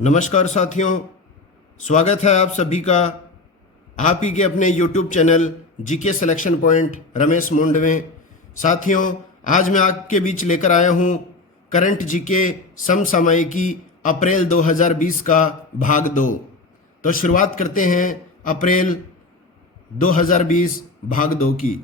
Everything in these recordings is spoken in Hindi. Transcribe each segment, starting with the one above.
नमस्कार साथियों, स्वागत है आप सभी का आप ही के अपने YouTube channel GK selection point Ramesh मुंड में। साथियों, आज मैं आपके बीच लेकर आया हूँ करंट जीके समसामयिकी अप्रैल 2020 का भाग 2। तो शुरुआत करते हैं अप्रैल 2020 भाग 2 की।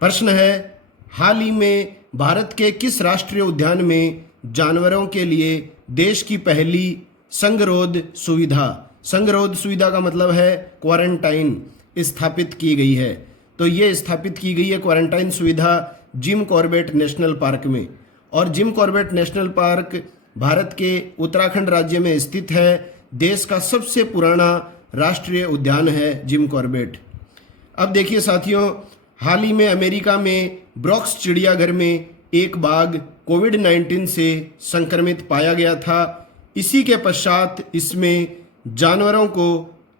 प्रश्न है, हाल ही में भारत के किस राष्ट्रीय उद्यान में जानवरों के लिए देश की पहली संगरोध सुविधा का मतलब है क्वारंटाइन, स्थापित की गई है। तो ये स्थापित की गई है क्वारंटाइन सुविधा जिम कॉर्बेट नेशनल पार्क में। और Jim Corbett national park Bharat के उत्तराखंड राज्य में स्थित है। देश का सबसे पुराना राष्ट्रीय उद्यान है जिम कॉर्बेट। अब देखिए साथियों, हाल ही में अमेरिका में ब्रॉक्स चिड़ियाघर में एक बाघ कोविड-19 से संक्रमित पाया गया था। इसी के पश्चात इसमें जानवरों को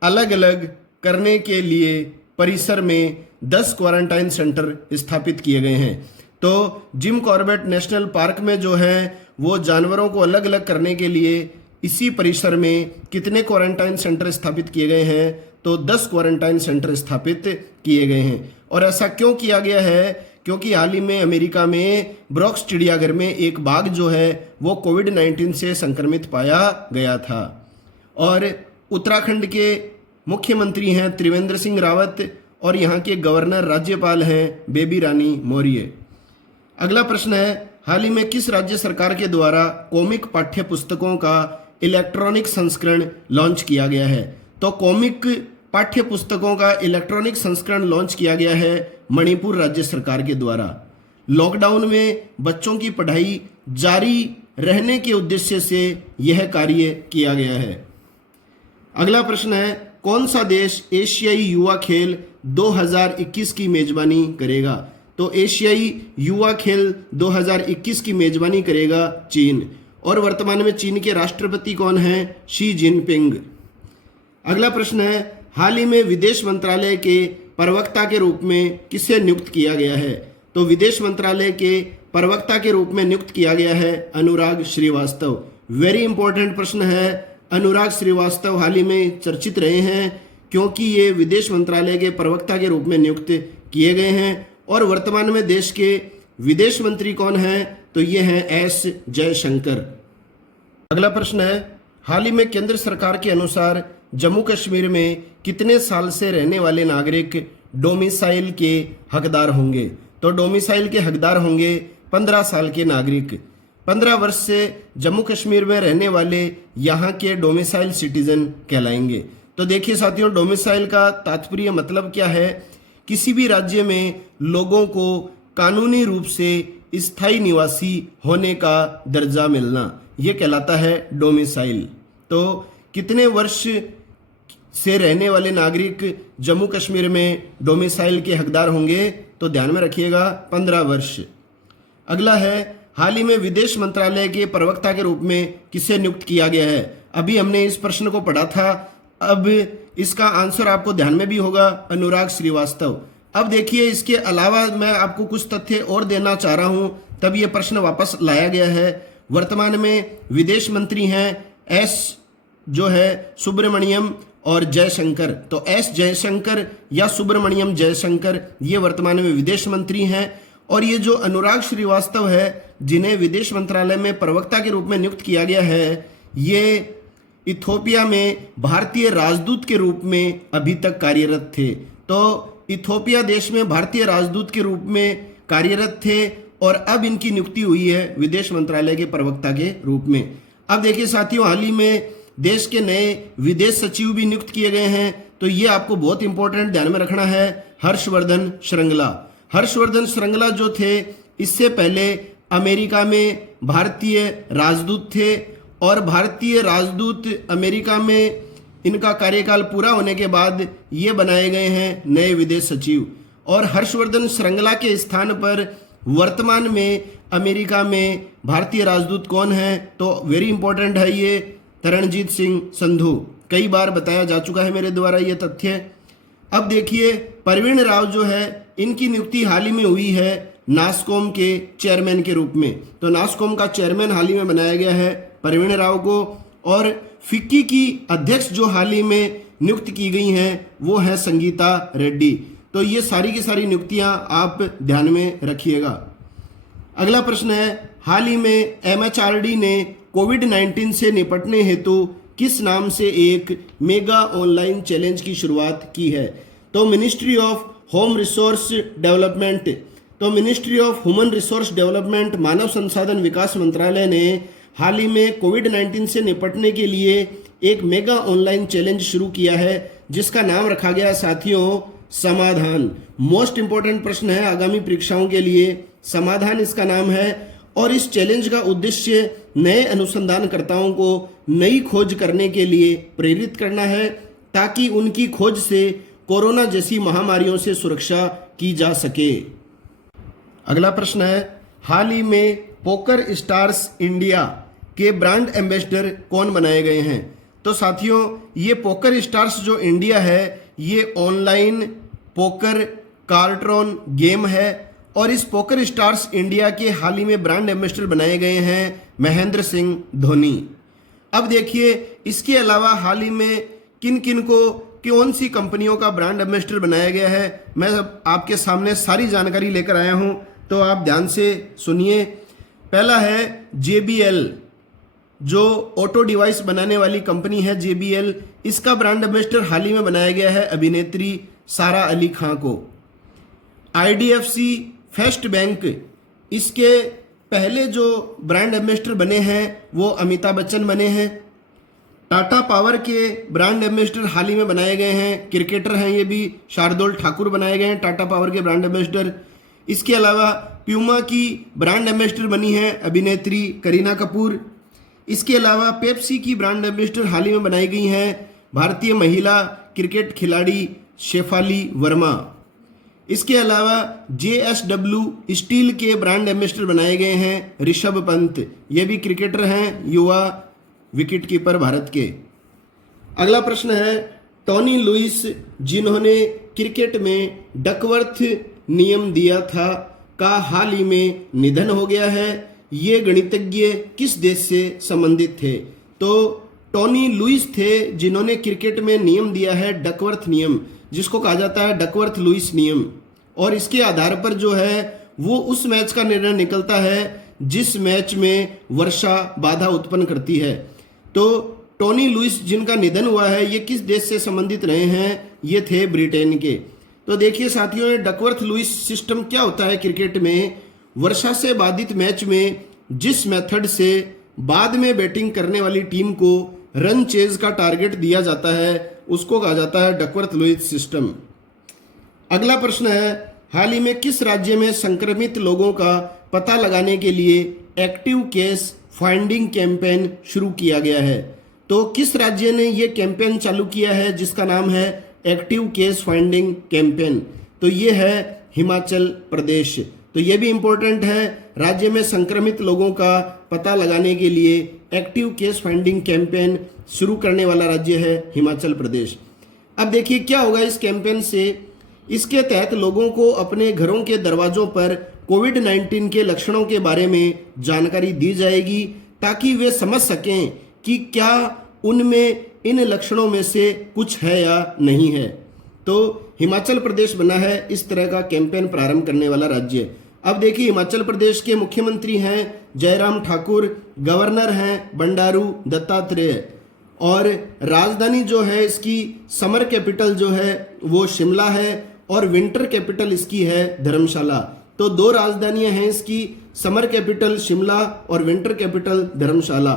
अलग अलग करने के लिए परिसर में 10 क्वारंटाइन सेंटर स्थापित किए गए हैं। तो जिम कॉर्बेट नेशनल पार्क में जो है वो जानवरों को अलग अलग करने के लिए इसी परिसर में कितने क्वारंटाइन सेंटर स्थापित किए गए हैं? तो 10 क्वारंटाइन सेंटर स्थापित किए गए हैं। और ऐसा क्यों किया गया है? क्योंकि हाल ही में अमेरिका में ब्रॉक्स चिड़ियाघर में एक बाघ जो है वो कोविड-19 से संक्रमित पाया गया था। और उत्तराखंड के मुख्यमंत्री हैं त्रिवेंद्र सिंह रावत और यहाँ के गवर्नर राज्यपाल हैं बेबी रानी मौर्य। अगला प्रश्न है, हाल ही में किस राज्य सरकार के द्वारा कॉमिक पाठ्य पुस्तकों का इलेक्ट्रॉनिक संस्करण लॉन्च किया गया है? तो कॉमिक पाठ्य पुस्तकों का इलेक्ट्रॉनिक संस्करण लॉन्च किया गया है मणिपुर राज्य सरकार के द्वारा। लॉकडाउन में बच्चों की पढ़ाई जारी रहने के उद्देश्य से यह कार्य किया गया है। अगला प्रश्न है, कौन सा देश एशियाई युवा खेल 2021 की मेजबानी करेगा? तो एशियाई युवा खेल 2021 की मेजबानी करेगा चीन। और वर्तमान में चीन के राष्ट्रपति कौन हैं? Xi Jinping. अगला प्रश्न है, हाल ही में विदेश मंत्रालय के प्रवक्ता के रूप में किसे नियुक्त किया गया है? तो विदेश मंत्रालय के प्रवक्ता के रूप में नियुक्त किया गया है अनुराग श्रीवास्तव। वेरी इंपॉर्टेंट प्रश्न है। अनुराग श्रीवास्तव हाल ही में चर्चित रहे हैं क्योंकि ये विदेश मंत्रालय के प्रवक्ता के रूप में नियुक्त किए गए हैं। और वर्तमान में देश के विदेश मंत्री कौन हैं? तो ये हैं एस जयशंकर। अगला प्रश्न है, हाल ही में केंद्र सरकार के अनुसार जम्मू कश्मीर में कितने साल से रहने वाले नागरिक डोमिसाइल के हकदार होंगे? तो डोमिसाइल के हकदार होंगे 15 साल के नागरिक। 15 वर्ष से जम्मू कश्मीर में रहने वाले यहाँ के डोमिसाइल सिटीजन कहलाएंगे। तो देखिए साथियों, डोमिसाइल का तात्पर्य मतलब क्या है? किसी भी राज्य में लोगों को कानूनी रूप से स्थायी निवासी होने का दर्जा मिलना, ये कहलाता है डोमिसाइल। तो कितने वर्ष से रहने वाले नागरिक जम्मू कश्मीर में डोमिसाइल के हकदार होंगे? तो ध्यान में रखिएगा 15 वर्ष। अगला है, हाल ही में विदेश मंत्रालय के प्रवक्ता के रूप में किसे नियुक्त किया गया है? अभी हमने इस प्रश्न को पढ़ा था, अब इसका आंसर आपको ध्यान में भी होगा, अनुराग श्रीवास्तव। अब देखिए, इसके अलावा मैं आपको कुछ तथ्य और देना चाह रहा हूं, तब ये प्रश्न वापस लाया गया है। वर्तमान में विदेश मंत्री हैं एस जो है सुब्रमण्यम और जयशंकर। तो एस जयशंकर या सुब्रमण्यम जयशंकर ये वर्तमान में विदेश मंत्री हैं। और ये जो अनुराग श्रीवास्तव है जिन्हें विदेश मंत्रालय में प्रवक्ता के रूप में नियुक्त किया गया है, ये इथोपिया में भारतीय राजदूत के रूप में अभी तक कार्यरत थे। तो इथोपिया देश में भारतीय राजदूत के रूप में कार्यरत थे और अब इनकी नियुक्ति हुई है विदेश मंत्रालय के प्रवक्ता के रूप में। अब देखिए साथियों, हाल ही में देश के नए विदेश सचिव भी नियुक्त किए गए हैं। तो ये आपको बहुत इंपॉर्टेंट ध्यान में रखना है, हर्षवर्धन श्रृंगला। हर्षवर्धन श्रृंगला जो थे, इससे पहले अमेरिका में भारतीय राजदूत थे और भारतीय राजदूत अमेरिका में इनका कार्यकाल पूरा होने के बाद ये बनाए गए हैं नए विदेश सचिव। और हर्षवर्धन श्रृंगला के स्थान पर वर्तमान में अमेरिका में भारतीय राजदूत कौन है? तो वेरी इंपॉर्टेंट है ये, तरणजीत सिंह संधू। कई बार बताया जा चुका है मेरे द्वारा ये तथ्य। अब देखिए, परवीण राव जो है, इनकी नियुक्ति हाल ही में हुई है नासकॉम के चेयरमैन के रूप में। तो नासकॉम का चेयरमैन हाल ही में बनाया गया है परवीण राव को। और फिक्की की अध्यक्ष जो हाल ही में नियुक्त की गई हैं वो है संगीता रेड्डी। तो ये सारी की सारी नियुक्तियां आप ध्यान में रखिएगा। अगला प्रश्न है, हाल ही में MHRD ने कोविड-19 से निपटने हेतु किस नाम से एक मेगा ऑनलाइन चैलेंज की शुरुआत की है? तो ministry of home resource development, तो ministry of human resource development मानव संसाधन विकास मंत्रालय ने हाल ही में कोविड-19 से निपटने के लिए एक मेगा ऑनलाइन चैलेंज शुरू किया है जिसका नाम रखा गया साथियों समाधान। मोस्ट इंपॉर्टेंट प्रश्न है आगामी परीक्षाओं के लिए, समाधान इसका नाम है। और इस चैलेंज का उद्देश्य नए अनुसंधानकर्ताओं को नई खोज करने के लिए प्रेरित करना है ताकि उनकी खोज से कोरोना जैसी महामारियों से सुरक्षा की जा सके। अगला प्रश्न है, हाल ही में पोकर स्टार्स इंडिया के ब्रांड एम्बेसडर कौन बनाए गए हैं? तो साथियों ये पोकर स्टार्स जो इंडिया है ये ऑनलाइन पोकर कार्टरॉन गेम है और इस पोकर स्टार्स इंडिया के हाल ही में ब्रांड एम्बेसडर बनाए गए हैं महेंद्र सिंह धोनी। अब देखिए इसके अलावा हाल ही में किन किन को कौन सी कंपनियों का ब्रांड एम्बेसडर बनाया गया है मैं आपके सामने सारी जानकारी लेकर आया हूं, तो आप ध्यान से सुनिए। पहला है JBL, जो ऑटो डिवाइस बनाने वाली कंपनी है JBL, इसका ब्रांड एम्बेसडर हाल ही में बनाया गया है अभिनेत्री सारा अली खान को। IDFC फर्स्ट बैंक, इसके पहले जो ब्रांड एम्बेसडर बने हैं वो अमिताभ बच्चन बने हैं। टाटा पावर के ब्रांड एम्बेसडर हाल ही में बनाए गए हैं, क्रिकेटर हैं ये भी, शार्दुल ठाकुर बनाए गए हैं टाटा पावर के ब्रांड एम्बेसडर। इसके अलावा प्यूमा की ब्रांड एम्बेसडर बनी है अभिनेत्री करीना कपूर। इसके अलावा पेप्सी की ब्रांड एम्बेसडर हाल ही में बनाई गई हैं भारतीय महिला क्रिकेट खिलाड़ी शेफाली वर्मा। इसके अलावा JSW स्टील के ब्रांड एम्बेसडर बनाए गए हैं ऋषभ पंत, ये भी क्रिकेटर हैं, युवा विकेटकीपर भारत के। अगला प्रश्न है, टोनी लुइस जिन्होंने क्रिकेट में डकवर्थ नियम दिया था का हाल ही में निधन हो गया है, ये गणितज्ञ किस देश से संबंधित थे? तो टोनी लुइस थे जिन्होंने क्रिकेट में नियम दिया है डकवर्थ नियम, जिसको कहा जाता है डकवर्थ लुइस नियम। और इसके आधार पर जो है वो उस मैच का निर्णय निकलता है जिस मैच में वर्षा बाधा उत्पन्न करती है। तो टोनी लुइस जिनका निधन हुआ है ये किस देश से संबंधित रहे हैं? ये थे ब्रिटेन के। तो देखिए साथियों, ये डकवर्थ लुइस सिस्टम क्या होता है क्रिकेट में, वर्षा से बाधित मैच में जिस मेथड से बाद में बैटिंग करने वाली टीम को रन चेज का टारगेट दिया जाता है उसको कहा जाता है डकवर्थ लुइस सिस्टम। अगला प्रश्न है, हाल ही में किस राज्य में संक्रमित लोगों का पता लगाने के लिए एक्टिव केस फाइंडिंग कैंपेन शुरू किया गया है? तो किस राज्य ने ये कैंपेन चालू किया है जिसका नाम है एक्टिव केस फाइंडिंग कैंपेन? तो ये है हिमाचल प्रदेश। तो ये भी इंपॉर्टेंट है, राज्य में संक्रमित लोगों का पता लगाने के लिए एक्टिव केस फाइंडिंग कैंपेन शुरू करने वाला राज्य है हिमाचल प्रदेश। अब देखिए क्या होगा इस कैंपेन से, इसके तहत लोगों को अपने घरों के दरवाजों पर कोविड-19 के लक्षणों के बारे में जानकारी दी जाएगी ताकि वे समझ सकें कि क्या उनमें इन लक्षणों में से कुछ है या नहीं है। तो हिमाचल प्रदेश बना है इस तरह का कैंपेन प्रारंभ करने वाला राज्य। अब देखिए हिमाचल प्रदेश के मुख्यमंत्री हैं जयराम ठाकुर, गवर्नर हैं बंडारू दत्तात्रेय, और राजधानी जो है इसकी समर कैपिटल जो है वो शिमला है और विंटर कैपिटल इसकी है धर्मशाला। तो दो राजधानियां हैं इसकी, समर कैपिटल शिमला और विंटर कैपिटल धर्मशाला।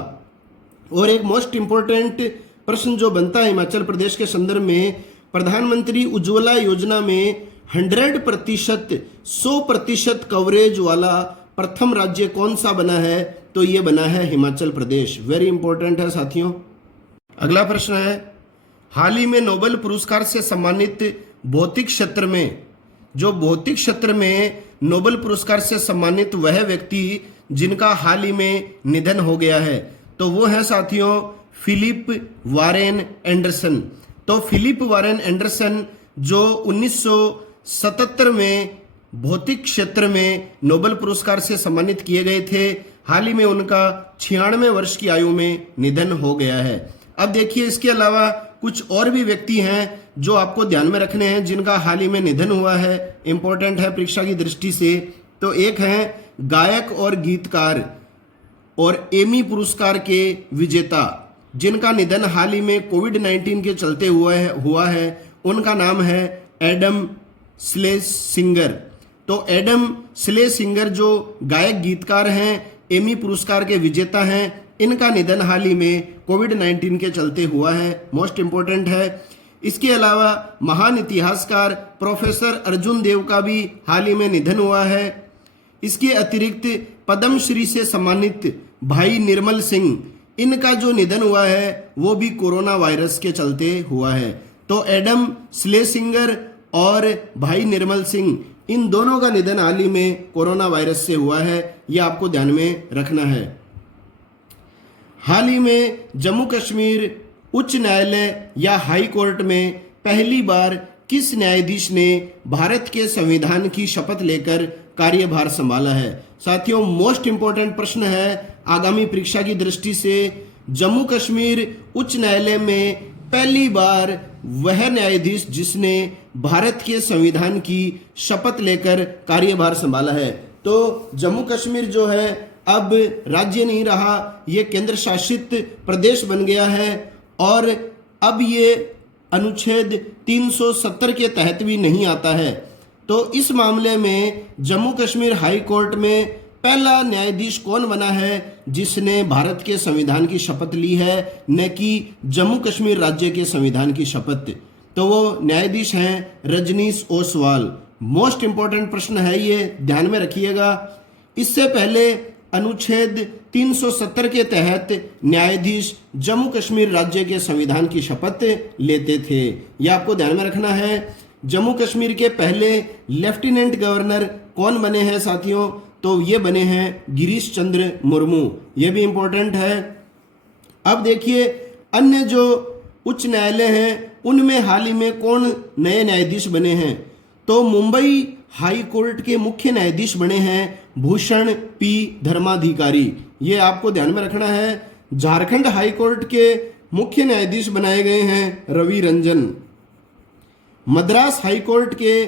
और एक मोस्ट इंपॉर्टेंट प्रश्न जो बनता है हिमाचल प्रदेश के संदर्भ में, प्रधानमंत्री उज्ज्वला योजना में 100% 100% कवरेज वाला प्रथम राज्य कौन सा बना है? तो ये बना है हिमाचल प्रदेश। वेरी इंपॉर्टेंट है साथियों। अगला प्रश्न है, हाल ही में नोबेल पुरस्कार से सम्मानित भौतिक क्षेत्र में, जो भौतिक क्षेत्र में नोबेल पुरस्कार से सम्मानित वह व्यक्ति जिनका हाल ही में निधन हो गया है, तो वो है साथियों फिलिप वारेन एंडरसन। तो फिलिप वारेन एंडरसन जो 1977 में भौतिक क्षेत्र में नोबेल पुरस्कार से सम्मानित किए गए थे, हाल ही में उनका 96 वर्ष की आयु में निधन हो गया है। अब देखिए, इसके अलावा कुछ और भी व्यक्ति हैं जो आपको ध्यान में रखने हैं, जिनका हाल ही में निधन हुआ है, इंपॉर्टेंट है परीक्षा की दृष्टि से। तो एक है गायक और गीतकार और एमी पुरस्कार के विजेता, जिनका निधन हाल ही में कोविड-19 के चलते हुआ है। उनका नाम है एडम स्लेसिंगर। तो एडम स्लेसिंगर जो गायक गीतकार हैं, एमी पुरस्कार के विजेता हैं, इनका निधन हाल ही में कोविड-19 के चलते हुआ है, मोस्ट इंपॉर्टेंट है। इसके अलावा महान इतिहासकार प्रोफेसर अर्जुन देव का भी हाल ही में निधन हुआ है। इसके अतिरिक्त पद्मश्री से सम्मानित भाई निर्मल सिंह, इनका जो निधन हुआ है वो भी कोरोना वायरस के चलते हुआ है। तो एडम स्लेसिंगर और भाई निर्मल सिंह, इन दोनों का निधन हाल ही में कोरोना वायरस से हुआ है, ये आपको ध्यान में रखना है। हाल ही में जम्मू कश्मीर उच्च न्यायालय या हाई कोर्ट में पहली बार किस न्यायाधीश ने भारत के संविधान की शपथ लेकर कार्यभार संभाला है? साथियों, मोस्ट इंपॉर्टेंट प्रश्न है आगामी परीक्षा की दृष्टि से। जम्मू कश्मीर उच्च न्यायालय में पहली बार वह न्यायाधीश जिसने भारत के संविधान की शपथ लेकर कार्यभार संभाला है। तो जम्मू कश्मीर जो है अब राज्य नहीं रहा, ये केंद्र शासित प्रदेश बन गया है और अब ये अनुच्छेद 370 के तहत भी नहीं आता है। तो इस मामले में जम्मू कश्मीर हाई कोर्ट में पहला न्यायाधीश कौन बना है जिसने भारत के संविधान की शपथ ली है, न कि जम्मू कश्मीर राज्य के संविधान की शपथ? तो वो न्यायाधीश हैं रजनीश ओसवाल। मोस्ट इंपॉर्टेंट प्रश्न है ये, ध्यान में रखिएगा। इससे पहले अनुच्छेद 370 के तहत न्यायाधीश जम्मू कश्मीर राज्य के संविधान की शपथ लेते थे, यह आपको ध्यान में रखना है। जम्मू कश्मीर के पहले लेफ्टिनेंट गवर्नर कौन बने हैं साथियों? तो ये बने हैं गिरीश चंद्र मुर्मू, ये भी इंपॉर्टेंट है। अब देखिए, अन्य जो उच्च न्यायालय हैं उनमें हाल ही में कौन नए न्यायाधीश बने हैं? तो मुंबई हाई कोर्ट के मुख्य न्यायाधीश बने हैं भूषण पी धर्माधिकारी, ये आपको ध्यान में रखना है। झारखंड हाई कोर्ट के मुख्य न्यायाधीश बनाए गए हैं रवि रंजन। मद्रास हाई कोर्ट के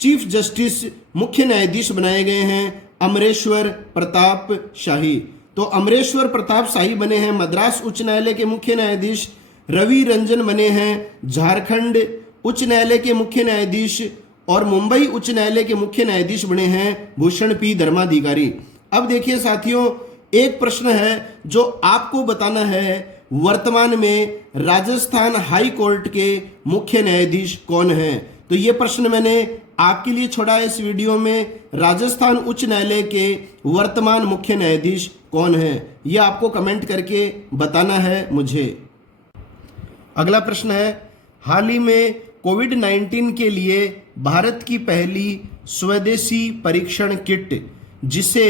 चीफ जस्टिस मुख्य न्यायाधीश बनाए गए हैं अमरेश्वर प्रताप शाही। तो अमरेश्वर प्रताप शाही बने हैं मद्रास उच्च न्यायालय के मुख्य न्यायाधीश। रवि रंजन बने हैं झारखंड उच्च न्यायालय के मुख्य न्यायाधीश और मुंबई उच्च न्यायालय के मुख्य न्यायाधीश बने हैं भूषण पी धर्माधिकारी। अब देखिए साथियों, एक प्रश्न है जो आपको बताना है, वर्तमान में राजस्थान हाई कोर्ट के मुख्य न्यायाधीश कौन हैं? तो ये प्रश्न मैंने आपके लिए छोड़ा है इस वीडियो में। राजस्थान उच्च न्यायालय के वर्तमान मुख्य न्यायाधीश कौन हैं, ये आपको कमेंट करके बताना है मुझे। अगला प्रश्न है, हाल ही में कोविड-19 के लिए भारत की पहली स्वदेशी परीक्षण किट जिसे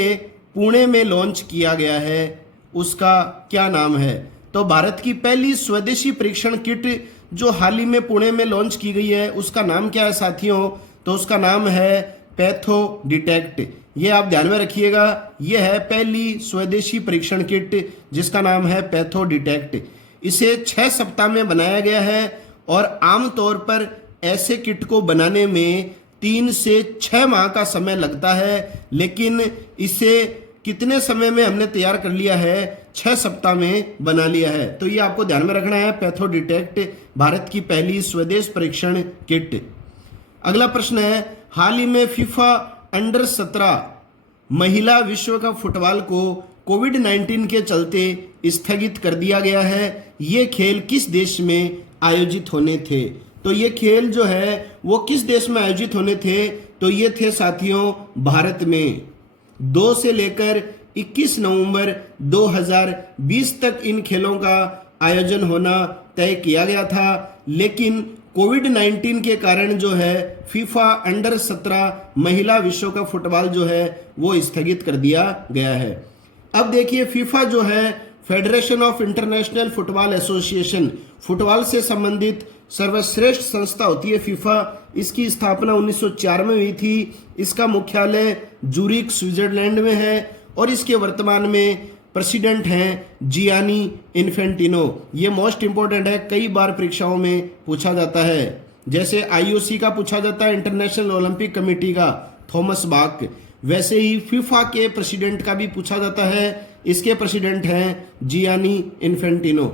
पुणे में लॉन्च किया गया है, उसका क्या नाम है? तो भारत की पहली स्वदेशी परीक्षण किट जो हाल ही में पुणे में लॉन्च की गई है, उसका नाम क्या है साथियों? तो उसका नाम है पैथो डिटेक्ट। ये आप ध्यान में रखिएगा, ये है पहली स्वदेशी परीक्षण किट जिसका नाम है पैथो डिटेक्ट। इसे 6 सप्ताह में बनाया गया है और आमतौर पर ऐसे किट को बनाने में 3 से 6 माह का समय लगता है, लेकिन इसे कितने समय में हमने तैयार कर लिया है? 6 सप्ताह में बना लिया है। तो ये आपको ध्यान में रखना है, पैथो डिटेक्ट भारत की पहली स्वदेश परीक्षण किट। अगला प्रश्न है, हाल ही में फीफा अंडर 17 महिला विश्व कप फुटबॉल को कोविड-19 के चलते स्थगित कर दिया गया है। ये खेल किस देश में आयोजित होने थे? तो ये खेल जो है वो किस देश में आयोजित होने थे? तो ये थे साथियों भारत में। 2 से लेकर 21 नवंबर 2020 तक इन खेलों का आयोजन होना तय किया गया था, लेकिन कोविड-19 के कारण जो है फीफा अंडर 17 महिला विश्व कप फुटबॉल जो है वो स्थगित कर दिया गया है। अब देखिए, फीफा जो है federation of international football association, football से संबंधित सर्वश्रेष्ठ संस्था होती है फीफा। इसकी स्थापना 1904 में हुई थी। इसका मुख्यालय जूरिक स्विट्जरलैंड में है और इसके वर्तमान में प्रेसिडेंट हैं जियानी इन्फेंटिनो। ये मोस्ट इंपॉर्टेंट है, कई बार परीक्षाओं में पूछा जाता है। जैसे आईओसी का पूछा जाता है, इंटरनेशनल ओलंपिक कमेटी का, थॉमस बाक, वैसे ही फीफा के प्रेसिडेंट का भी पूछा जाता है। इसके प्रेसिडेंट हैं जियानी इन्फेंटिनो।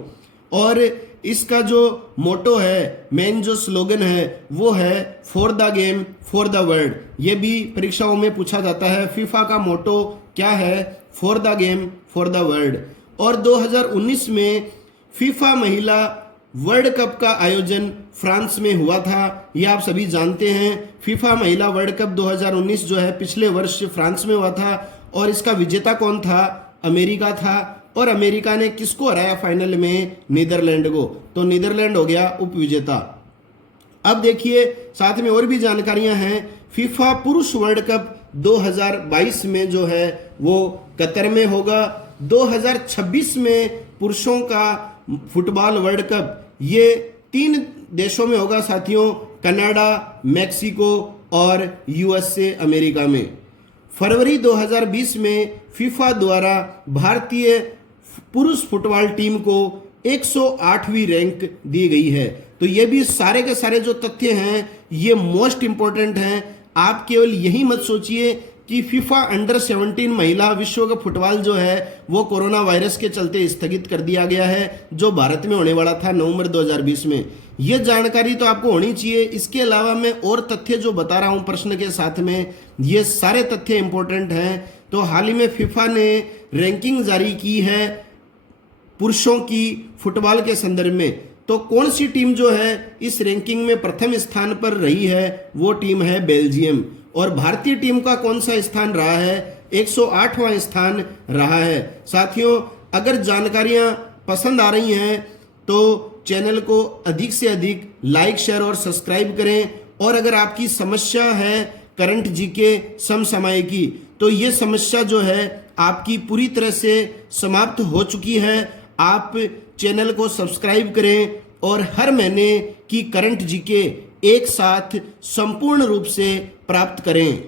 और इसका जो मोटो है, मेन जो स्लोगन है, वो है for the game for the world. ये भी परीक्षाओं में पूछा जाता है। फीफा का मोटो क्या है? For the game for the world. और 2019 में फीफा महिला वर्ल्ड कप का आयोजन फ्रांस में हुआ था। ये आप सभी जानते हैं। फीफा महिला वर्ल्ड कप 2019 जो है पिछले वर्ष फ्रांस में हुआ था। और इसका विजेता कौन था? अमेरिका था। और अमेरिका ने किसको हराया फाइनल में? नीदरलैंड को। तो नीदरलैंड हो गया उपविजेता। अब देखिए साथ में और भी जानकारियां हैं। फीफा पुरुष वर्ल्ड कप 2022 में जो है वो कतर में होगा। 2026 में पुरुषों का फुटबॉल वर्ल्ड कप ये 3 देशों में होगा साथियों, कनाडा, मैक्सिको और यूएसए अमेरिका में। फरवरी 2020 में फीफा द्वारा भारतीय पुरुष फुटबॉल टीम को 108वीं रैंक दी गई है। तो ये भी सारे के सारे जो तथ्य हैं ये मोस्ट इंपॉर्टेंट हैं। आप केवल यही मत सोचिए कि फीफा अंडर 17 महिला विश्व कप फुटबॉल जो है वो कोरोना वायरस के चलते स्थगित कर दिया गया है, जो भारत में होने वाला था नवंबर 2020 में। ये जानकारी तो आपको होनी चाहिए। इसके अलावा मैं और तथ्य जो बता रहा हूं प्रश्न के साथ में, ये सारे तथ्य इंपॉर्टेंट हैं। तो हाल ही में फीफा ने रैंकिंग जारी की है पुरुषों की फुटबॉल के संदर्भ में। तो कौन सी टीम जो है इस रैंकिंग में प्रथम स्थान पर रही है? वो टीम है बेल्जियम। और भारतीय टीम का कौन सा स्थान रहा है? 108वां स्थान रहा है। साथियों, अगर जानकारियां पसंद आ रही हैं तो चैनल को अधिक से अधिक लाइक, शेयर और सब्सक्राइब करें। और अगर आपकी समस्या है करंट जीके समसामयिकी, तो ये समस्या जो है आपकी पूरी तरह से समाप्त हो चुकी है। आप चैनल को सब्सक्राइब करें और हर महीने की करंट जीके एक साथ संपूर्ण रूप से प्राप्त करें।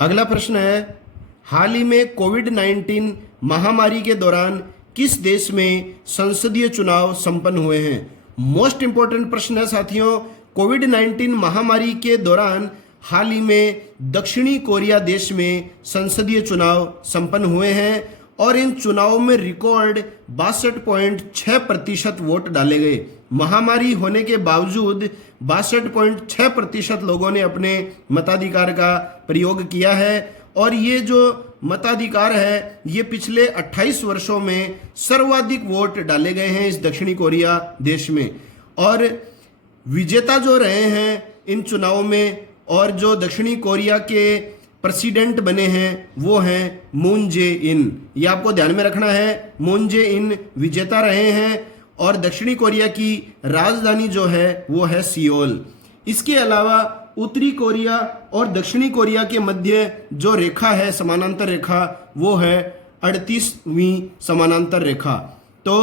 अगला प्रश्न है, हाल ही में कोविड-19 महामारी के दौरान किस देश में संसदीय चुनाव संपन्न हुए हैं? मोस्ट इंपॉर्टेंट प्रश्न है साथियों। कोविड-19 महामारी के दौरान हाल ही में दक्षिणी कोरिया देश में संसदीय चुनाव संपन्न हुए हैं। और इन चुनावों में रिकॉर्ड 62.6% वोट डाले गए। महामारी होने के बावजूद 62.6% लोगों ने अपने मताधिकार का प्रयोग किया है। और ये जो मताधिकार है ये पिछले 28 वर्षों में सर्वाधिक वोट डाले गए हैं इस दक्षिणी कोरिया देश में। और विजेता जो रहे हैं इन चुनावों में और जो दक्षिणी कोरिया के प्रेसिडेंट बने हैं वो हैं मून जे इन। ये आपको ध्यान में रखना है, मून जे इन विजेता रहे हैं। और दक्षिणी कोरिया की राजधानी जो है वो है सियोल। इसके अलावा उत्तरी कोरिया और दक्षिणी कोरिया के मध्य जो रेखा है, समानांतर रेखा, वो है 38वीं समानांतर रेखा। तो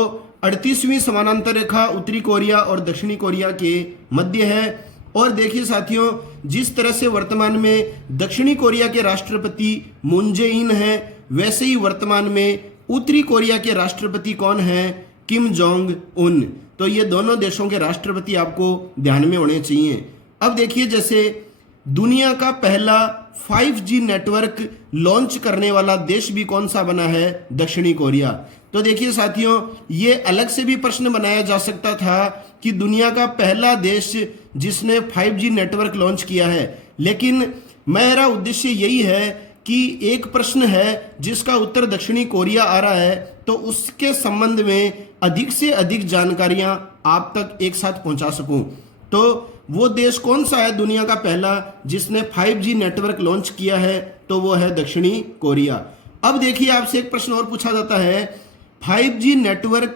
38वीं समानांतर रेखा उत्तरी कोरिया और दक्षिणी कोरिया के मध्य है। और देखिए साथियों, जिस तरह से वर्तमान में दक्षिणी कोरिया के राष्ट्रपति मून जे इन हैं, वैसे ही वर्तमान में उत्तरी कोरिया के राष्ट्रपति कौन हैं? Kim Jong Un. तो ये दोनों देशों के राष्ट्रपति आपको ध्यान में होने चाहिए। अब देखिए, जैसे दुनिया का पहला 5G नेटवर्क लॉन्च करने वाला देश भी कौन सा बना है? दक्षिणी कोरिया। तो देखिए साथियों, ये अलग से भी प्रश्न बनाया जा सकता था कि दुनिया का पहला देश जिसने 5G नेटवर्क लॉन्च किया है, लेकिन मेरा उद्देश्य यही है कि एक प्रश्न है जिसका उत्तर दक्षिणी कोरिया आ रहा है, तो उसके संबंध में अधिक से अधिक जानकारियां आप तक एक साथ पहुंचा सकूं। तो वो देश कौन सा है दुनिया का पहला जिसने 5G नेटवर्क लॉन्च किया है? तो वो है दक्षिणी कोरिया। अब देखिए, आपसे एक प्रश्न और पूछा जाता है, 5G नेटवर्क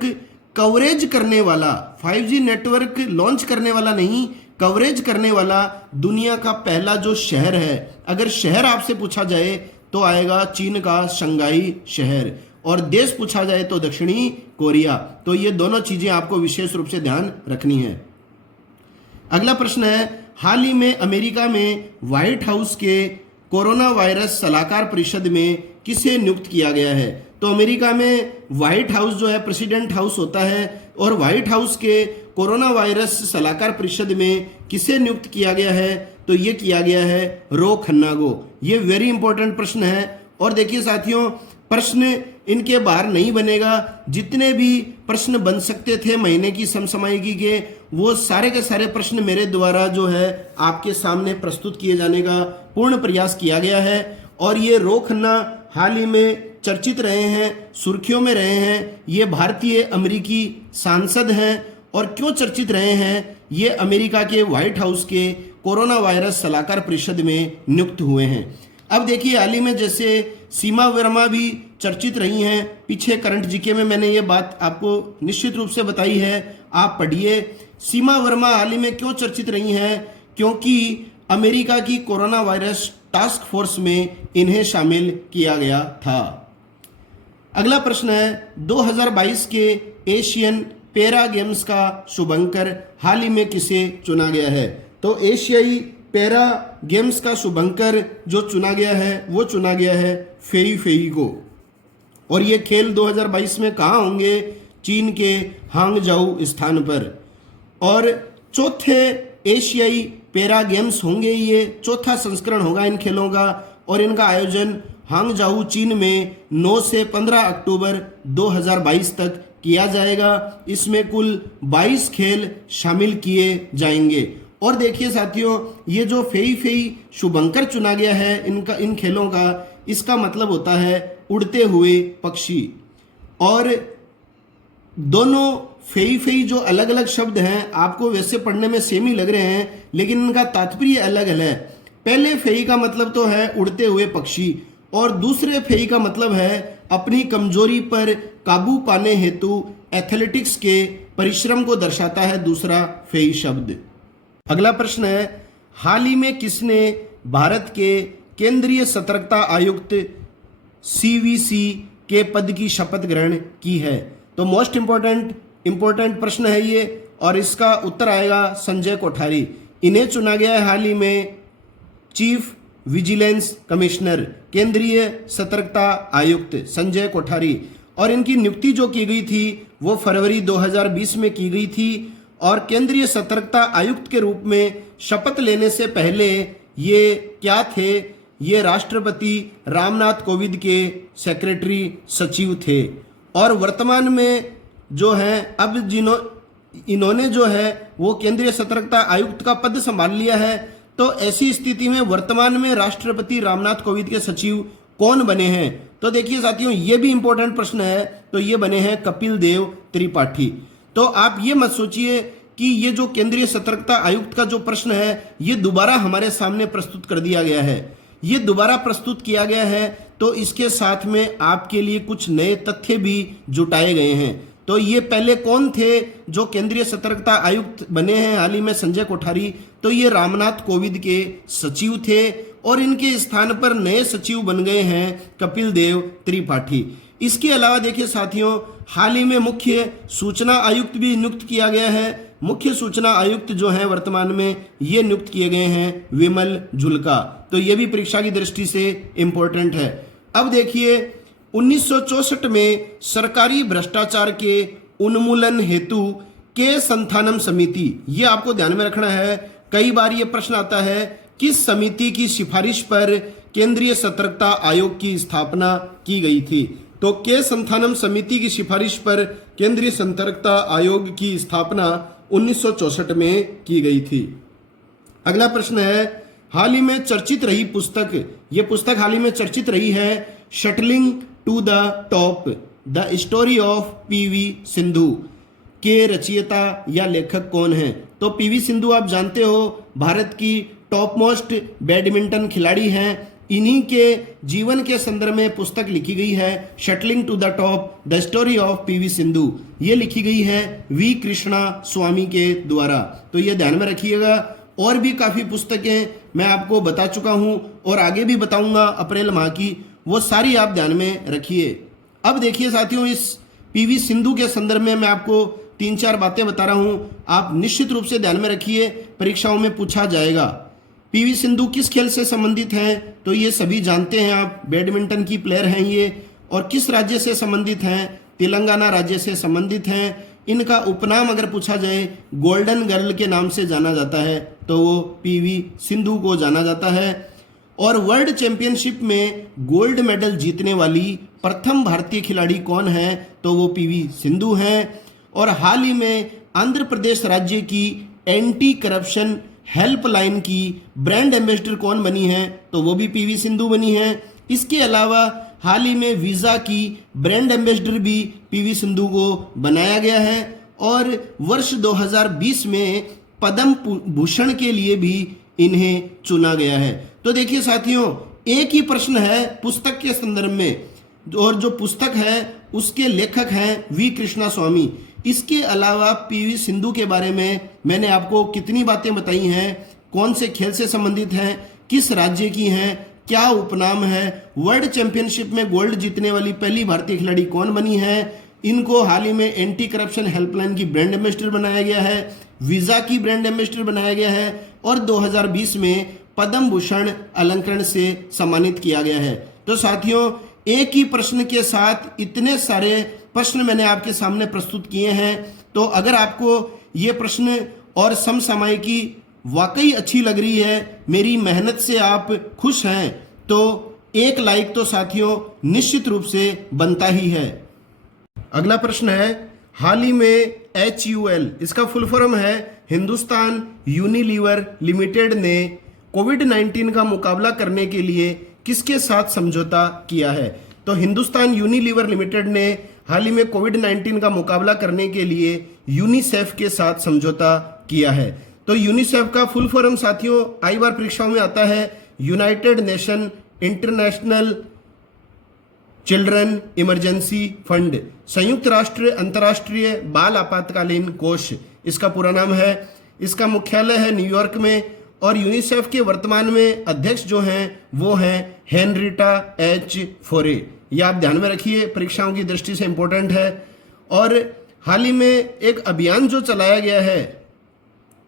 कवरेज करने वाला, 5G नेटवर्क लॉन्च करने वाला नहीं, कवरेज करने वाला दुनिया का पहला जो शहर है, अगर शहर आपसे पूछा जाए तो आएगा चीन का शंघाई शहर, और देश पूछा जाए तो दक्षिणी कोरिया। तो ये दोनों चीजें आपको विशेष रूप से ध्यान रखनी है। अगला प्रश्न है, हाल ही में अमेरिका में व्हाइट हाउस के कोरोना वायरस सलाहकार परिषद में किसे नियुक्त किया गया है? तो अमेरिका में व्हाइट हाउस जो है प्रेसिडेंट हाउस होता है, और व्हाइट हाउस के कोरोना वायरस सलाहकार परिषद में किसे नियुक्त किया गया है? तो ये किया गया है रो खन्ना को। ये वेरी इंपॉर्टेंट प्रश्न है। और देखिए साथियों, प्रश्न इनके बाहर नहीं बनेगा। जितने भी प्रश्न बन सकते थे महीने की समसामयिकी के, वो सारे के सारे प्रश्न मेरे द्वारा जो है आपके सामने प्रस्तुत किए जाने का पूर्ण प्रयास किया गया है। और ये रो खन्ना हाल ही में चर्चित रहे हैं, सुर्खियों में रहे हैं। ये भारतीय अमेरिकी सांसद हैं। और क्यों चर्चित रहे हैं? ये अमेरिका के व्हाइट हाउस के कोरोना वायरस सलाहकार परिषद में नियुक्त हुए हैं। अब देखिए, हाल ही में जैसे सीमा वर्मा भी चर्चित रही हैं। पीछे करंट जीके में मैंने ये बात आपको निश्चित रूप से बताई है, आप पढ़िए। सीमा वर्मा हाल ही में क्यों चर्चित रही हैं? क्योंकि अमेरिका की कोरोना वायरस टास्क फोर्स में इन्हें शामिल किया गया था। अगला प्रश्न है, 2022 के एशियन पैरा गेम्स का शुभंकर हाल ही में किसे चुना गया है? तो एशियाई पैरा गेम्स का शुभंकर जो चुना गया है वो चुना गया है फेई फेई को। और ये खेल 2022 में कहाँ होंगे? चीन के हांगजाऊ स्थान पर। और चौथे एशियाई पैरा गेम्स होंगे, ये चौथा संस्करण होगा इन खेलों का। और इनका आयोजन हांगजाऊ चीन में 9 से 15 अक्टूबर 2022 तक किया जाएगा। इसमें कुल 22 खेल शामिल किए जाएंगे। और देखिए साथियों, ये जो फेई फेई शुभंकर चुना गया है इन खेलों का, इसका मतलब होता है उड़ते हुए पक्षी। और दोनों फेई फेई जो अलग अलग शब्द हैं, आपको वैसे पढ़ने में सेम ही लग रहे हैं, लेकिन इनका तात्पर्य अलग अलग है। पहले फेई का मतलब तो है उड़ते हुए पक्षी, और दूसरे फेई का मतलब है अपनी कमजोरी पर काबू पाने हेतु एथलेटिक्स के परिश्रम को दर्शाता है दूसरा फेई शब्द। अगला प्रश्न है, हाल ही में किसने भारत के केंद्रीय सतर्कता आयुक्त CVC के पद की शपथ ग्रहण की है? तो मोस्ट इंपॉर्टेंट प्रश्न है ये, और इसका उत्तर आएगा संजय कोठारी। इन्हें चुना गया है हाल ही में चीफ विजिलेंस कमिश्नर, केंद्रीय सतर्कता आयुक्त संजय कोठारी। और इनकी नियुक्ति जो की गई थी वो फरवरी 2020 में की गई थी। और केंद्रीय सतर्कता आयुक्त के रूप में शपथ लेने से पहले ये क्या थे? ये राष्ट्रपति रामनाथ कोविंद के सेक्रेटरी सचिव थे। और वर्तमान में जो है अब इन्होंने जो है वो केंद्रीय सतर्कता आयुक्त का पद संभाल लिया है। तो ऐसी स्थिति में वर्तमान में राष्ट्रपति रामनाथ कोविंद के सचिव कौन बने हैं? तो देखिए साथियों, ये भी इंपॉर्टेंट प्रश्न है। तो ये बने हैं कपिल देव त्रिपाठी। तो आप ये मत सोचिए कि ये जो केंद्रीय सतर्कता आयुक्त का जो प्रश्न है ये दोबारा हमारे सामने प्रस्तुत कर दिया गया है। ये दोबारा प्रस्तुत किया गया है, तो इसके साथ में आपके लिए कुछ नए तथ्य भी जुटाए गए हैं। तो ये पहले कौन थे जो केंद्रीय सतर्कता आयुक्त बने हैं हाल ही में? संजय कोठारी। तो ये रामनाथ कोविंद के सचिव थे, और इनके स्थान पर नए सचिव बन गए हैं कपिल देव त्रिपाठी। इसके अलावा देखिए साथियों, हाल ही में मुख्य सूचना आयुक्त भी नियुक्त किया गया है। मुख्य सूचना आयुक्त जो हैं वर्तमान में ये नियुक्त किए गए हैं विमल जुल्का। तो ये भी परीक्षा की दृष्टि से इंपॉर्टेंट है। अब देखिए, 1964 में सरकारी भ्रष्टाचार के उन्मूलन हेतु के संथानम समिति, ये आपको ध्यान में रखना है। कई बार ये प्रश्न आता है, किस समिति की सिफारिश पर केंद्रीय सतर्कता आयोग की स्थापना की गई थी? तो के संथानम समिति की सिफारिश पर केंद्रीय सतर्कता आयोग की स्थापना 1964 में की गई थी। अगला प्रश्न है, हाल ही में चर्चित रही पुस्तक, ये पुस्तक हाल ही में चर्चित रही है shuttling to the top the story of PV Sindhu के रचयिता या लेखक कौन है? तो PV सिंधु आप जानते हो भारत की टॉप मोस्ट बैडमिंटन खिलाड़ी हैं। इन्हीं के जीवन के संदर्भ में पुस्तक लिखी गई है shuttling to the top the story of PV Sindhu. ये लिखी गई है V कृष्णा स्वामी के द्वारा। तो ये ध्यान में रखिएगा। और भी काफ़ी पुस्तकें मैं आपको बता चुका हूं और आगे भी बताऊंगा अप्रैल माह की, वो सारी आप ध्यान में रखिए। अब देखिए साथियों, इस PV सिंधु के संदर्भ में मैं आपको 3-4 बातें बता रहा हूं, आप निश्चित रूप से ध्यान में रखिए, परीक्षाओं में पूछा जाएगा। पीवी सिंधु किस खेल से संबंधित हैं, तो ये सभी जानते हैं आप, बैडमिंटन की प्लेयर हैं ये। और किस राज्य से संबंधित हैं, तेलंगाना राज्य से संबंधित हैं। इनका उपनाम अगर पूछा जाए, गोल्डन गर्ल के नाम से जाना जाता है, तो वो पीवी सिंधु को जाना जाता है। और वर्ल्ड चैंपियनशिप में गोल्ड मेडल जीतने वाली प्रथम भारतीय खिलाड़ी कौन है, तो वो पीवी सिंधु हैं। और हाल ही में आंध्र प्रदेश राज्य की एंटी करप्शन हेल्पलाइन की ब्रांड एम्बेसडर कौन बनी है, तो वो भी पीवी सिंधु बनी है। इसके अलावा हाल ही में वीज़ा की ब्रांड एम्बेसडर भी पीवी सिंधु को बनाया गया है। और वर्ष 2020 में पद्म भूषण के लिए भी इन्हें चुना गया है। तो देखिए साथियों, एक ही प्रश्न है पुस्तक के संदर्भ में, और जो पुस्तक है उसके लेखक हैं वी कृष्णा स्वामी। इसके अलावा पीवी सिंधु के बारे में मैंने आपको कितनी बातें बताई हैं, कौन से खेल से संबंधित हैं, किस राज्य की हैं, क्या उपनाम है, वर्ल्ड चैंपियनशिप में गोल्ड जीतने वाली पहली भारतीय खिलाड़ी कौन बनी है, इनको हाल ही में एंटी करप्शन हेल्पलाइन की ब्रांड एम्बेसडर बनाया गया है, वीज़ा की ब्रांड एम्बेसडर बनाया गया है, और 2020 में पद्म भूषण अलंकरण से सम्मानित किया गया है। तो साथियों, एक ही प्रश्न के साथ इतने सारे प्रश्न मैंने आपके सामने प्रस्तुत किए हैं। तो अगर आपको ये प्रश्न और समसामयिकी वाकई अच्छी लग रही है, मेरी मेहनत से आप खुश हैं, तो एक लाइक तो साथियों निश्चित रूप से बनता ही है। अगला प्रश्न है, हाल ही में HUL, इसका फुल फॉर्म है हिंदुस्तान यूनिलीवर लिमिटेड ने कोविड-19 का मुकाबला करने के लिए किसके साथ समझौता किया है। तो हिंदुस्तान यूनिलीवर लिमिटेड ने हाल ही में कोविड-19 का मुकाबला करने के लिए यूनिसेफ के साथ समझौता किया है। तो यूनिसेफ का फुल फॉर्म साथियों कई बार परीक्षाओं में आता है, United nation international children emergency fund, संयुक्त राष्ट्र अंतर्राष्ट्रीय बाल आपातकालीन कोष इसका पूरा नाम है। इसका मुख्यालय है न्यूयॉर्क में, और यूनिसेफ के वर्तमान में अध्यक्ष जो हैं वो हैं हेनरिटा एच फोरे। ये आप ध्यान में रखिए, परीक्षाओं की दृष्टि से इंपॉर्टेंट है। और हाल ही में एक अभियान जो चलाया गया है,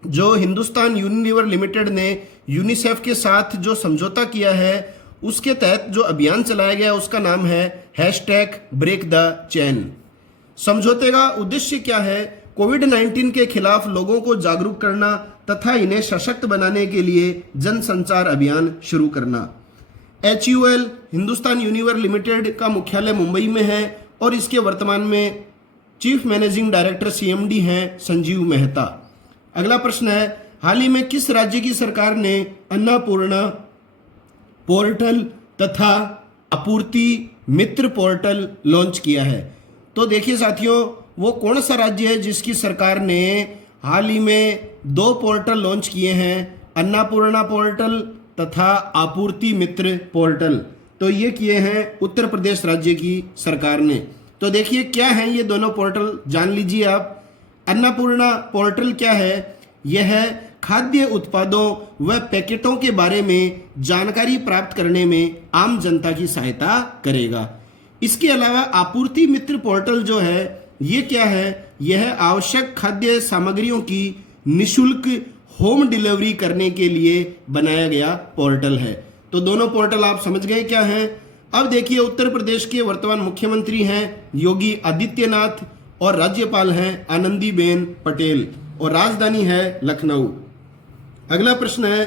जो हिंदुस्तान यूनिलीवर लिमिटेड ने यूनिसेफ के साथ जो समझौता किया है, उसके तहत जो अभियान चलाया गया उसका नाम है #ब्रेक द चेन। समझौते का उद्देश्य क्या है? कोविड-19 के खिलाफ लोगों को जागरूक करना तथा इन्हें सशक्त बनाने के लिए जनसंचार अभियान शुरू करना। HUL हिंदुस्तान यूनिलीवर लिमिटेड का मुख्यालय मुंबई में है, और इसके वर्तमान में चीफ मैनेजिंग डायरेक्टर CMD हैं संजीव मेहता। अगला प्रश्न है, हाल ही में किस राज्य की सरकार ने अन्नपूर्णा पोर्टल तथा आपूर्ति मित्र पोर्टल लॉन्च किया है? तो देखिए साथियों, वो कौन सा राज्य है जिसकी सरकार ने हाल ही में 2 पोर्टल लॉन्च किए हैं, अन्नपूर्णा पोर्टल तथा आपूर्ति मित्र पोर्टल। तो ये किए हैं उत्तर प्रदेश राज्य की सरकार ने। तो देखिए क्या है ये दोनों पोर्टल, जान लीजिए आप। अन्नपूर्णा पोर्टल क्या है? यह है खाद्य उत्पादों व पैकेटों के बारे में जानकारी प्राप्त करने में आम जनता की सहायता करेगा। इसके अलावा आपूर्ति मित्र पोर्टल जो है ये क्या है? यह आवश्यक खाद्य सामग्रियों की निशुल्क होम डिलीवरी करने के लिए बनाया गया पोर्टल है। तो दोनों पोर्टल आप समझ गए क्या हैं। अब देखिए, उत्तर प्रदेश के वर्तमान मुख्यमंत्री हैं योगी आदित्यनाथ, और राज्यपाल हैं आनंदीबेन पटेल, और राजधानी है लखनऊ। अगला प्रश्न है,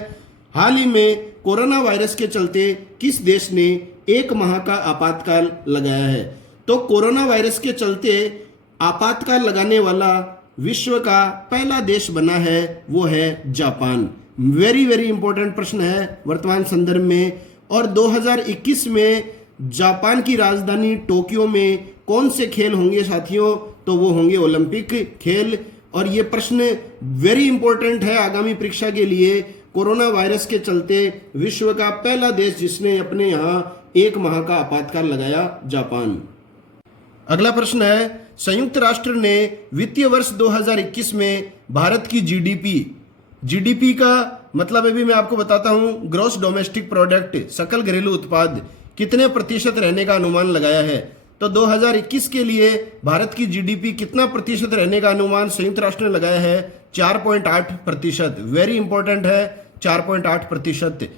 हाल ही में कोरोना वायरस के चलते किस देश ने 1 माह का आपातकाल लगाया है? तो कोरोना वायरस के चलते आपातकाल लगाने वाला विश्व का पहला देश बना है, वो है जापान। वेरी वेरी इंपॉर्टेंट प्रश्न है वर्तमान संदर्भ में। और 2021 में जापान की राजधानी टोक्यो में कौन से खेल होंगे साथियों? तो वो होंगे ओलंपिक खेल। और ये प्रश्न वेरी इंपॉर्टेंट है आगामी परीक्षा के लिए। कोरोना वायरस के चलते विश्व का पहला देश जिसने अपने यहाँ 1 माह का आपातकाल लगाया, जापान। अगला प्रश्न है, संयुक्त राष्ट्र ने वित्तीय वर्ष 2021 में भारत की जीडीपी का मतलब अभी मैं आपको बताता हूं, ग्रॉस डोमेस्टिक प्रोडक्ट, सकल घरेलू उत्पाद कितने प्रतिशत रहने का अनुमान लगाया है? तो 2021 के लिए भारत की जीडीपी कितना प्रतिशत रहने का अनुमान संयुक्त राष्ट्र ने लगाया है? 4.8%। वेरी इंपॉर्टेंट है, 4.8%।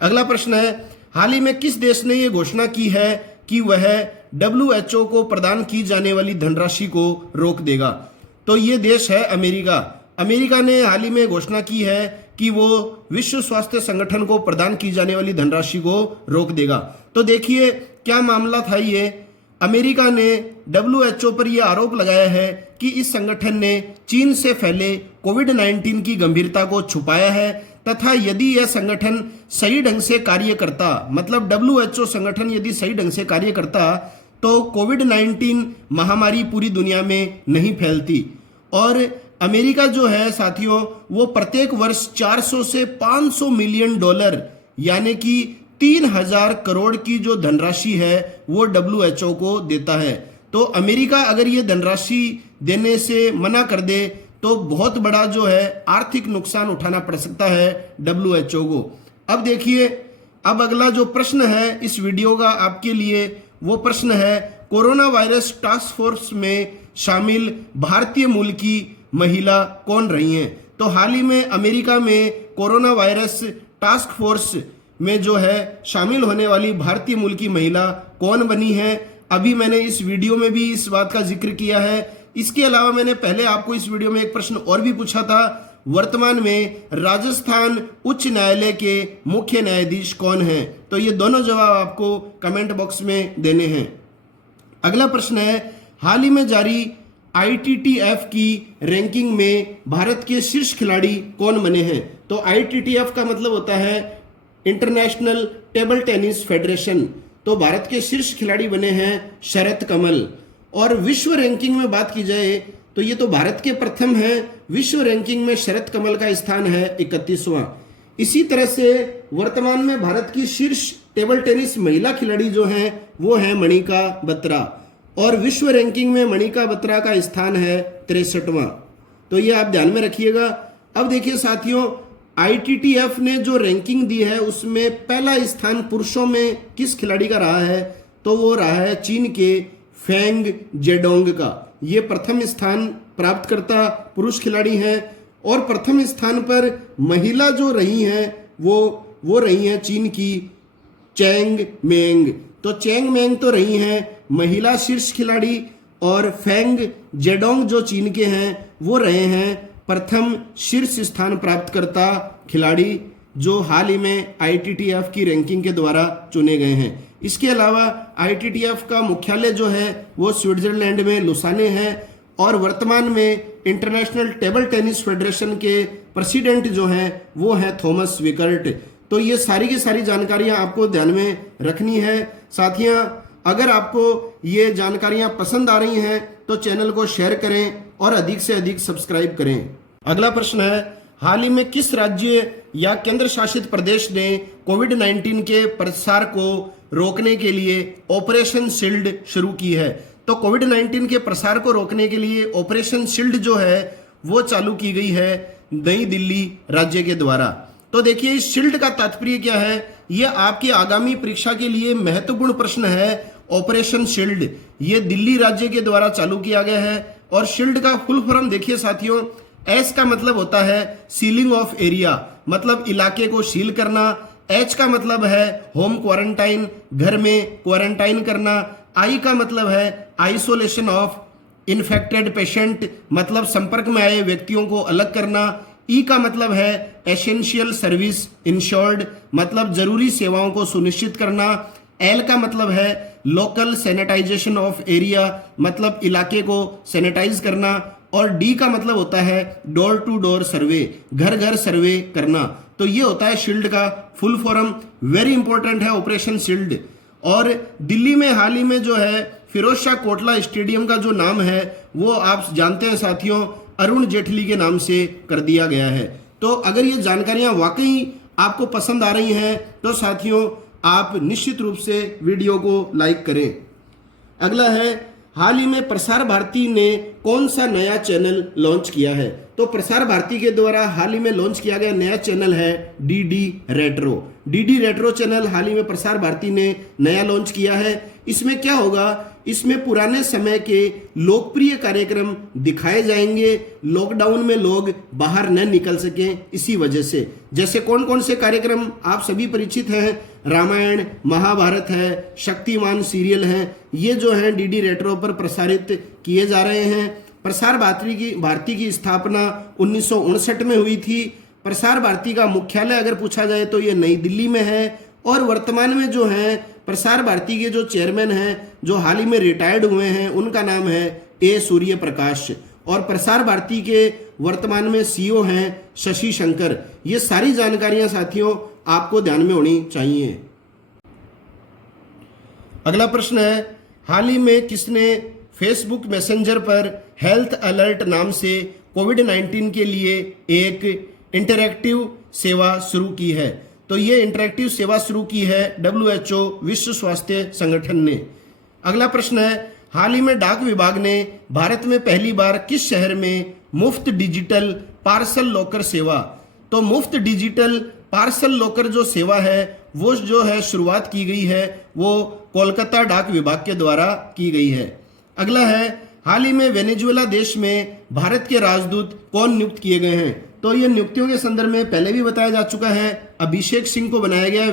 अगला प्रश्न है, हाल ही में किस देश ने यह घोषणा की है कि वह WHO को प्रदान की जाने वाली धनराशि को रोक देगा? तो ये देश है अमेरिका। अमेरिका ने हाल ही में घोषणा की है कि वो विश्व स्वास्थ्य संगठन को प्रदान की जाने वाली धनराशि को रोक देगा। तो देखिए क्या मामला था ये। अमेरिका ने WHO पर यह आरोप लगाया है कि इस संगठन ने चीन से फैले कोविड-19 की गंभीरता को छुपाया है तथा यदि यह संगठन सही ढंग से कार्य करता, मतलब WHO संगठन यदि सही ढंग से कार्य करता तो कोविड-19 महामारी पूरी दुनिया में नहीं फैलती। और अमेरिका जो है साथियों, वो प्रत्येक वर्ष 400 से 500 मिलियन डॉलर यानी कि 3000 करोड़ की जो धनराशि है वो WHO को देता है। तो अमेरिका अगर ये धनराशि देने से मना कर दे तो बहुत बड़ा जो है आर्थिक नुकसान उठाना पड़ सकता है WHO को। अब देखिए, अब अगला जो प्रश्न है इस वीडियो का आपके लिए, वो प्रश्न है, कोरोना वायरस टास्क फोर्स में शामिल भारतीय मूल की महिला कौन रही हैं? तो हाल ही में अमेरिका में कोरोना वायरस टास्क फोर्स में जो है शामिल होने वाली भारतीय मूल की महिला कौन बनी है? अभी मैंने इस वीडियो में भी इस बात का जिक्र किया है। इसके अलावा मैंने पहले आपको इस वीडियो में एक प्रश्न और भी पूछा था, वर्तमान में राजस्थान उच्च न्यायालय के मुख्य न्यायाधीश कौन हैं? तो ये दोनों जवाब आपको कमेंट बॉक्स में देने हैं। अगला प्रश्न है, हाल ही में जारी ITTF की रैंकिंग में भारत के शीर्ष खिलाड़ी कौन बने हैं? तो ITTF का मतलब होता है इंटरनेशनल टेबल टेनिस फेडरेशन। तो भारत के शीर्ष खिलाड़ी बने हैं शरत कमल। और विश्व रैंकिंग में बात की जाए तो ये तो भारत के प्रथम है, विश्व रैंकिंग में शरत कमल का स्थान है 31वां। इसी तरह से वर्तमान में भारत की शीर्ष टेबल टेनिस महिला खिलाड़ी जो हैं वो है मणिका बत्रा, और विश्व रैंकिंग में मणिका बत्रा का स्थान है 63वां। तो ये आप ध्यान में रखिएगा। अब देखिए साथियों, ITTF ने जो रैंकिंग दी है उसमें पहला स्थान पुरुषों में किस खिलाड़ी का रहा है? तो वो रहा है चीन के फेंग जेडोंग का। ये प्रथम स्थान प्राप्त करता पुरुष खिलाड़ी हैं। और प्रथम स्थान पर महिला जो रही हैं वो रही हैं चीन की चैंग मेंग। तो चैंग मेंग तो रही हैं महिला शीर्ष खिलाड़ी, और फेंग जेडोंग जो चीन के हैं वो रहे हैं प्रथम शीर्ष स्थान प्राप्त करता खिलाड़ी, जो हाल ही में ITTF की रैंकिंग के द्वारा चुने गए हैं। इसके अलावा ITTF का मुख्यालय जो है वो स्विट्जरलैंड में लुसाने है, और वर्तमान में इंटरनेशनल टेबल टेनिस फेडरेशन के प्रेसिडेंट जो हैं वो हैं थॉमस विकर्ट। तो ये सारी की सारी जानकारियां आपको ध्यान में रखनी है। साथियों, अगर आपको ये जानकारियां पसंद आ रही हैं तो चैनल को शेयर करें और अधिक से अधिक सब्सक्राइब करें। अगला प्रश्न है, हाल ही में किस राज्य या केंद्र शासित प्रदेश ने कोविड-19 के प्रसार को रोकने के लिए ऑपरेशन शील्ड शुरू की है? तो कोविड-19 के प्रसार को रोकने के लिए ऑपरेशन शील्ड जो है वो चालू की गई है नई दिल्ली राज्य के द्वारा। तो देखिए इस शील्ड का तात्पर्य क्या है, ये आपकी आगामी परीक्षा के लिए महत्वपूर्ण प्रश्न है। ऑपरेशन शील्ड ये दिल्ली राज्य के द्वारा चालू किया गया है, और शील्ड का फुल फॉर्म देखिए साथियों, एस का मतलब होता है सीलिंग ऑफ एरिया, मतलब इलाके को सील करना। एच का मतलब है होम क्वारंटाइन, घर में क्वारंटाइन करना। आई का मतलब है आइसोलेशन ऑफ इन्फेक्टेड पेशेंट, मतलब संपर्क में आए व्यक्तियों को अलग करना। ई का मतलब है एसेंशियल सर्विस इंश्योर्ड, मतलब जरूरी सेवाओं को सुनिश्चित करना। एल का मतलब है लोकल सैनिटाइजेशन ऑफ एरिया, मतलब इलाके को सैनिटाइज करना। और डी का मतलब होता है डोर टू डोर सर्वे, घर घर सर्वे करना। तो ये होता है शील्ड का फुल फॉर्म। वेरी इंपॉर्टेंट है ऑपरेशन शील्ड। और दिल्ली में हाल ही में जो है फिरोज शाह कोटला स्टेडियम का जो नाम है वो आप जानते हैं साथियों, अरुण जेटली के नाम से कर दिया गया है। तो अगर ये जानकारियां वाकई आपको पसंद आ रही हैं तो साथियों आप निश्चित रूप से वीडियो को लाइक करें। अगला है, हाल ही में प्रसार भारती ने कौन सा नया चैनल लॉन्च किया है? तो प्रसार भारती के द्वारा हाल ही में लॉन्च किया गया नया चैनल है DD retro. DD retro channel हाल ही में प्रसार भारती ने नया लॉन्च किया है। इसमें क्या होगा, इसमें पुराने समय के लोकप्रिय कार्यक्रम दिखाए जाएंगे, लॉकडाउन में लोग बाहर न निकल सकें इसी वजह से। जैसे कौन कौन से कार्यक्रम आप सभी परिचित हैं, रामायण, महाभारत है, शक्तिमान सीरियल है, ये जो है डीडी रेट्रो पर प्रसारित किए जा रहे हैं। प्रसार भारती की स्थापना 1959 में हुई थी। प्रसार भारती का मुख्यालय अगर पूछा जाए तो ये नई दिल्ली में है, और वर्तमान में जो है प्रसार भारती के जो चेयरमैन हैं, जो हाल ही में रिटायर्ड हुए हैं, उनका नाम है ए सूर्य प्रकाश, और प्रसार भारती के वर्तमान में सीईओ हैं शशि शंकर। ये सारी जानकारियां साथियों आपको ध्यान में होनी चाहिए। अगला प्रश्न है, हाल ही में किसने फेसबुक मैसेंजर पर हेल्थ अलर्ट नाम से कोविड-19 के लिए एक इंटरैक्टिव सेवा शुरू की है? तो ये इंटरैक्टिव सेवा शुरू की है WHO, विश्व स्वास्थ्य संगठन ने। अगला प्रश्न है, हाल ही में डाक विभाग ने भारत में पहली बार किस शहर में मुफ्त डिजिटल पार्सल लॉकर सेवा, तो मुफ्त डिजिटल पार्सल लॉकर जो सेवा है वो जो है शुरुआत की गई है, वो कोलकाता डाक विभाग के द्वारा की गई है। अगला है, हाल ही में वेनेजुएला देश में भारत के राजदूत कौन नियुक्त किए गए हैं? तो ये नियुक्तियों के संदर्भ में पहले भी बताया जा चुका है। अभिषेक सिंह को बनाया गया है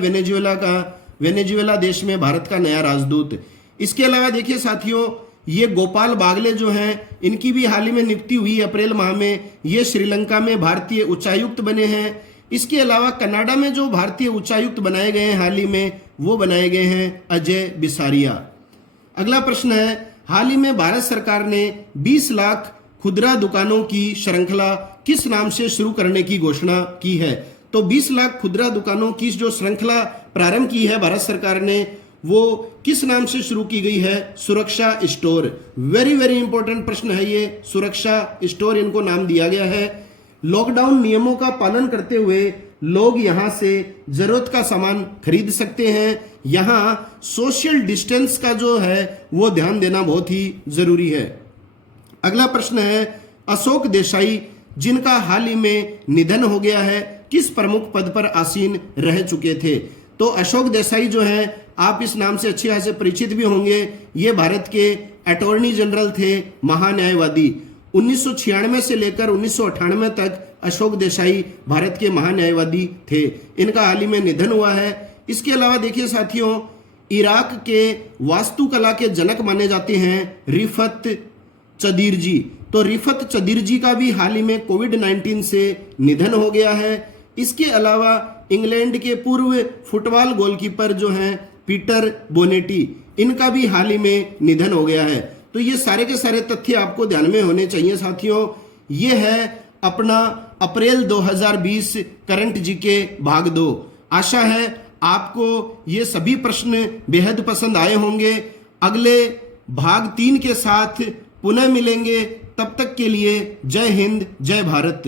वेनेजुएला देश में भारत का नया राजदूत। इसके अलावा देखिए साथियों, ये गोपाल बागले जो हैं, इनकी भी हाल ही में नियुक्ति हुई अप्रैल माह में। ये श्रीलंका में भारतीय उच्चायुक्त बने हैं। इसके अलावा कनाडा में जो भारतीय उच्चायुक्त बनाए गए हैं हाल ही में, वो बनाए गए हैं अजय बिसारिया। अगला प्रश्न है, हाल ही में भारत सरकार ने 20 लाख खुदरा दुकानों की श्रृंखला किस नाम से शुरू करने की घोषणा की है? तो 20 लाख खुदरा दुकानों की जो श्रृंखला प्रारंभ की है भारत सरकार ने, वो किस नाम से शुरू की गई है? सुरक्षा स्टोर। वेरी वेरी इंपॉर्टेंट प्रश्न है ये, सुरक्षा स्टोर इनको नाम दिया गया है। लॉकडाउन नियमों का पालन करते हुए लोग यहां से जरूरत का सामान खरीद सकते हैं। यहां सोशल डिस्टेंस का जो है वो ध्यान देना बहुत ही जरूरी है। अगला प्रश्न है, अशोक देसाई जिनका हाल ही में निधन हो गया है, किस प्रमुख पद पर आसीन रह चुके थे? तो अशोक देसाई जो है, आप इस नाम से अच्छे खासे परिचित भी होंगे। ये भारत के अटॉर्नी जनरल थे, महान्यायवादी। 1996 से लेकर 1998 तक अशोक देसाई भारत के महान्यायवादी थे। इनका हाल ही में निधन हुआ है। इसके अलावा देखिए साथियों, इराक के वास्तुकला के जनक माने जाते हैं रिफत चदीर जी। तो रिफत चदीर जी का भी हाल ही में कोविड-19 से निधन हो गया है। इसके अलावा इंग्लैंड के पूर्व फुटबॉल गोलकीपर जो हैं पीटर बोनेटी, इनका भी हाल ही में निधन हो गया है। तो ये सारे के सारे तथ्य आपको ध्यान में होने चाहिए साथियों। ये है अपना अप्रैल 2020 करंट जीके भाग 2। आशा है आपको ये सभी प्रश्न बेहद पसंद आए होंगे। अगले भाग 3 के साथ पुनः मिलेंगे। तब तक के लिए जय हिंद, जय भारत।